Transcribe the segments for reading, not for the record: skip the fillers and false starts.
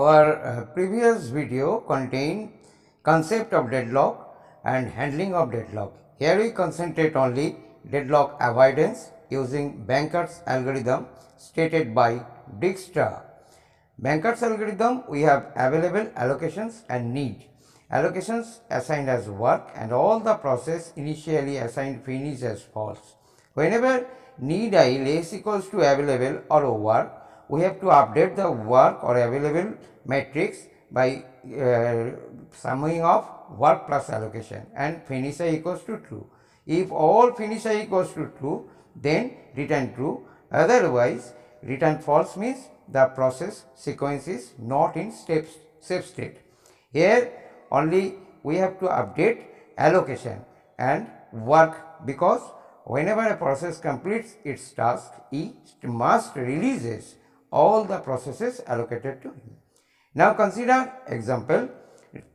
Our previous video contained concept of deadlock and handling of deadlock. Here we concentrate only deadlock avoidance using Banker's algorithm stated by Dijkstra. Banker's algorithm, we have available allocations and need. Allocations assigned as work and all the process initially assigned finish as false. Whenever need I less equals to available or work, we have to update the work or available matrix by summing of work plus allocation and finish I equals to true. If all finish I equals to true, then return true. Otherwise, return false means the process sequence is not in safe state. Here only we have to update allocation and work, because whenever a process completes its task, it must releases all the processes allocated to him. Now consider example,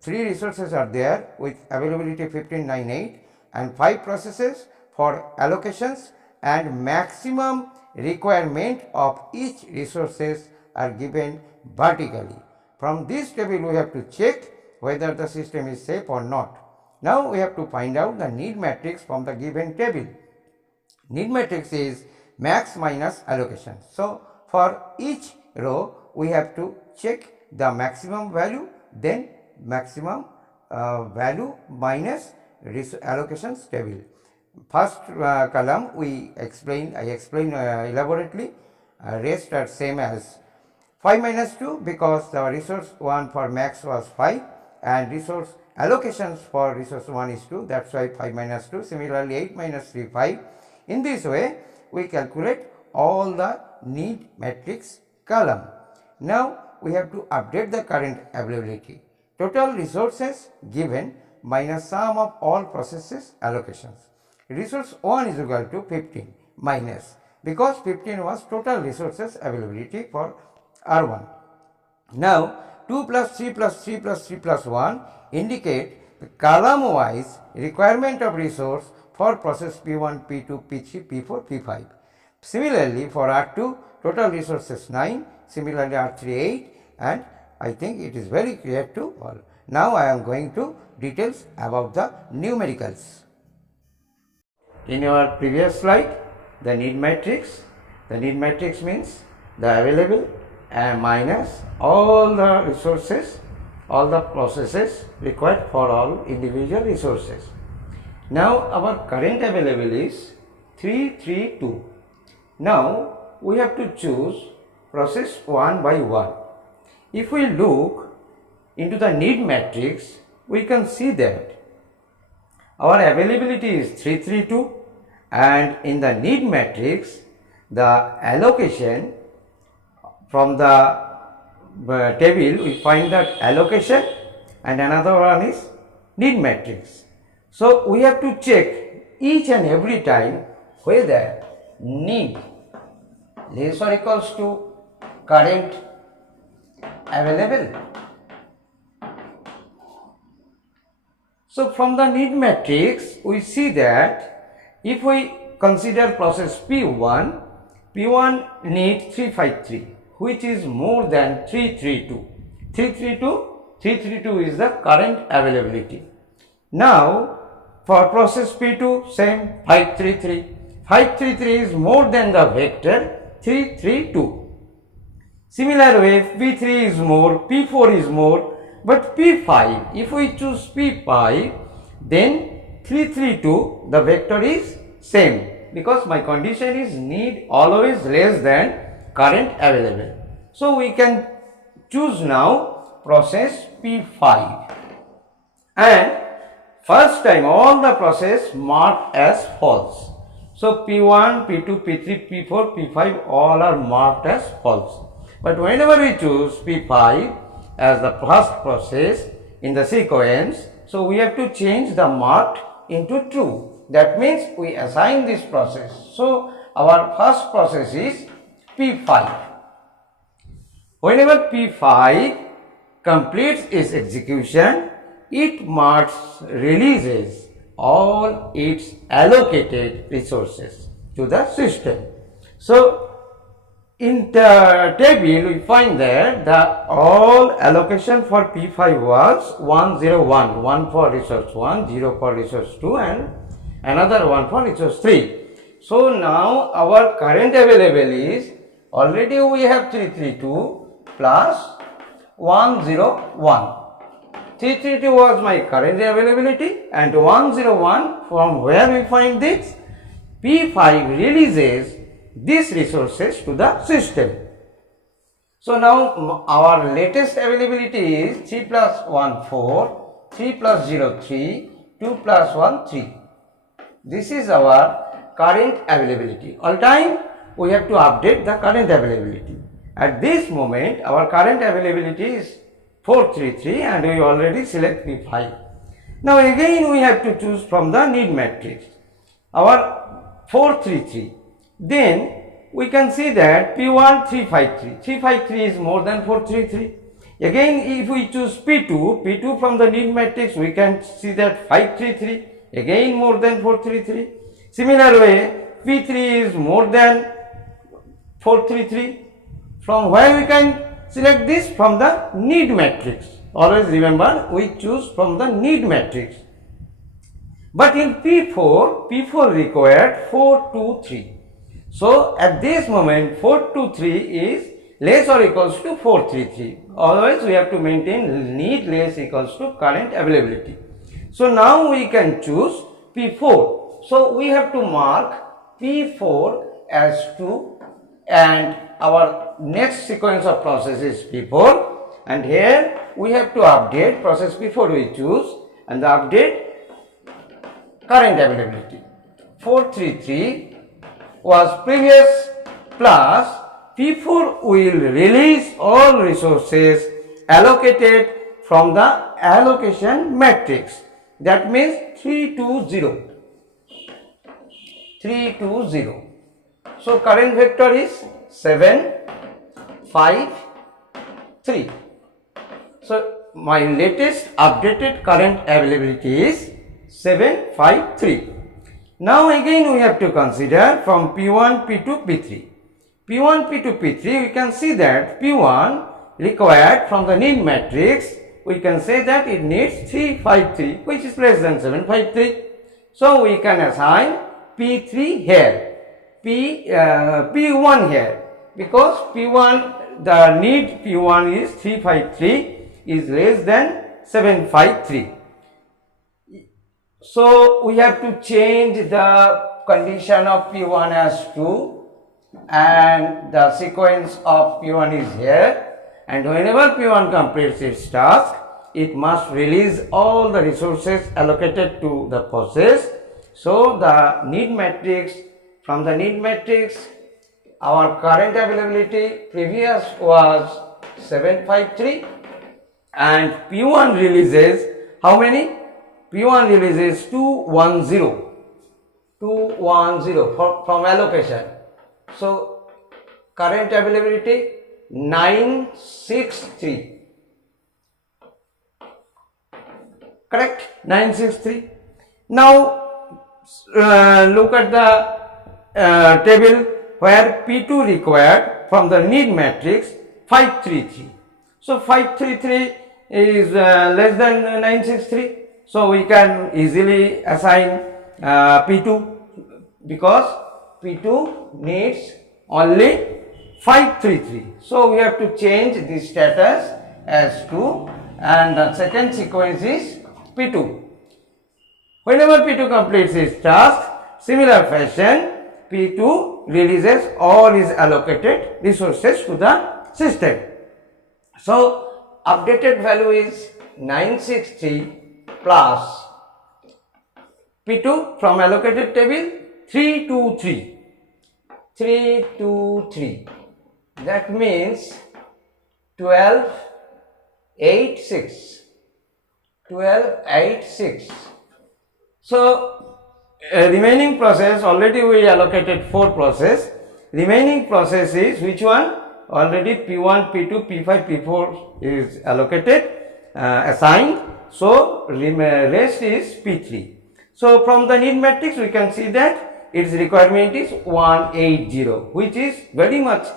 3 resources are there with availability 1598 and 5 processes for allocations and maximum requirement of each resources are given vertically. From this table we have to check whether the system is safe or not. Now we have to find out the need matrix from the given table. Need matrix is max minus allocation. So for each row we have to check the maximum value, then maximum value minus allocations table. First column I explain elaborately, rest are same as 5 minus 2 because the resource 1 for max was 5 and resource allocations for resource 1 is 2, that's why 5 minus 2. Similarly 8 minus 3 5. In this way we calculate all the need matrix column. Now we have to update the current availability. Total resources given minus sum of all processes allocations. Resource 1 is equal to 15 minus, because 15 was total resources availability for R1. Now 2 plus 3 plus 3 plus 3 plus 1 indicate the column wise requirement of resource for process P1, P2, P3, P4, P5. Similarly for R2 total resources 9, similarly R3 8, and I think it is very clear to all. Now I am going to details about the numericals. In our previous slide, the need matrix means the available and minus all the resources, all the processes required for all individual resources. Now our current available is 332. Now we have to choose process one by one. If we look into the need matrix, we can see that our availability is 332 and in the need matrix the allocation from the table we find that allocation and another one is need matrix. So we have to check each and every time whether need less or equals to current available. So from the need matrix we see that if we consider process P1 needs 353 which is more than 332. 332 is the current availability. Now for process P2 same 533. 533 is more than the vector 332. Similar way P3 is more, P4 is more, but P5, if we choose P5, then 332 the vector is same, because my condition is need always less than current available. So we can choose now process P5 and first time all the process marked as false. So P1, P2, P3, P4, P5 all are marked as false. But whenever we choose P5 as the first process in the sequence, so we have to change the marked into true. That means we assign this process. So our first process is P5. Whenever P5 completes its execution, it releases all its allocated resources to the system. So In the table, we find that the all allocation for P5 was 101, 1 for resource 1, 0 for resource 2 and another 1 for resource 3. So now our current available is, already we have 332 plus 101. 332 was my current availability and 101, from where we find this? P5 releases these resources to the system. So now our latest availability is 3 plus 1 4, 3 plus 0 3, 2 plus 1 3. This is our current availability. All time we have to update the current availability. At this moment our current availability is 433 and we already select P5. Now again we have to choose from the need matrix our 433. Then we can see that P1 353. 353 is more than 433. Again if we choose P2 from the need matrix, we can see that 533, again more than 433. Similar way P3 is more than 433. From where we can select this? From the need matrix. Always remember, we choose from the need matrix. But in P4 required 423. So at this moment 423 is less or equals to 433. Always we have to maintain need less equals to current availability. So now we can choose P4. So we have to mark P4 as 2 and our next sequence of process is P4, and here we have to update process P4 we choose and the update current availability. 433 was previous plus P4 will release all resources allocated from the allocation matrix. That means 320. 320. So current vector is 7, 5, 3. So my latest updated current availability is 7, 5, 3. Now again we have to consider from P1, P2, P3. P1, P2, P3, we can see that P1 required from the need matrix, we can say that it needs 353, which is less than 753. So we can assign P3 here, P1 here, because P1, the need P1 is 353 is less than 753. So we have to change the condition of P1 as 2 and the sequence of P1 is here, and whenever P1 completes its task, it must release all the resources allocated to the process. So the need matrix, from the need matrix our current availability previous was 753 and P1 releases how many? P1 releases 210 from allocation. So current availability 963, correct? 963. Now look at the table where P2 required from the need matrix 533. So 533 is less than 963. So we can easily assign P2 because P2 needs only 533. So we have to change the status as 2 and the second sequence is P2. Whenever P2 completes its task, similar fashion P2 releases all his allocated resources to the system. So updated value is 960 plus P2 from allocated table 323. 323. That means 1286. 1286. So remaining process, already we allocated 4 process. Remaining process is which one? Already P1, P2, P5, P4 is allocated, assigned. So rest is P3. So from the need matrix we can see that its requirement is 180, which is very much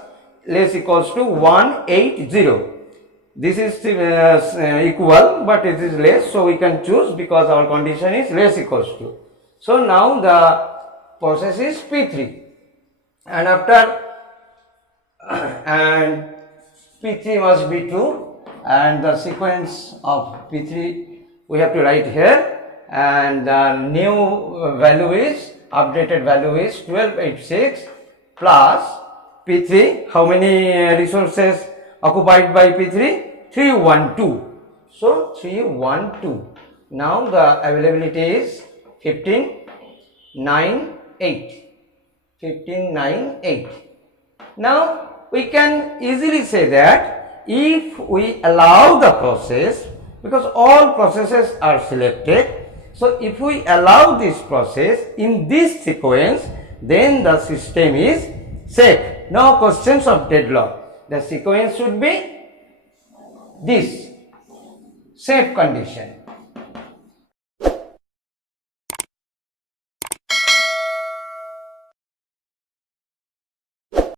less equals to 180. This is equal, but it is less, so we can choose because our condition is less equals to. So now the process is P3, and after and P3 must be 2, and the sequence of P3 we have to write here, and the new value is, updated value is 1286 plus P3. How many resources occupied by P3? 312. So 312. Now the availability is 1598. 1598. Now we can easily say that if we allow the process, because all processes are selected, so if we allow this process in this sequence, then the system is safe. No questions of deadlock. The sequence should be this safe condition.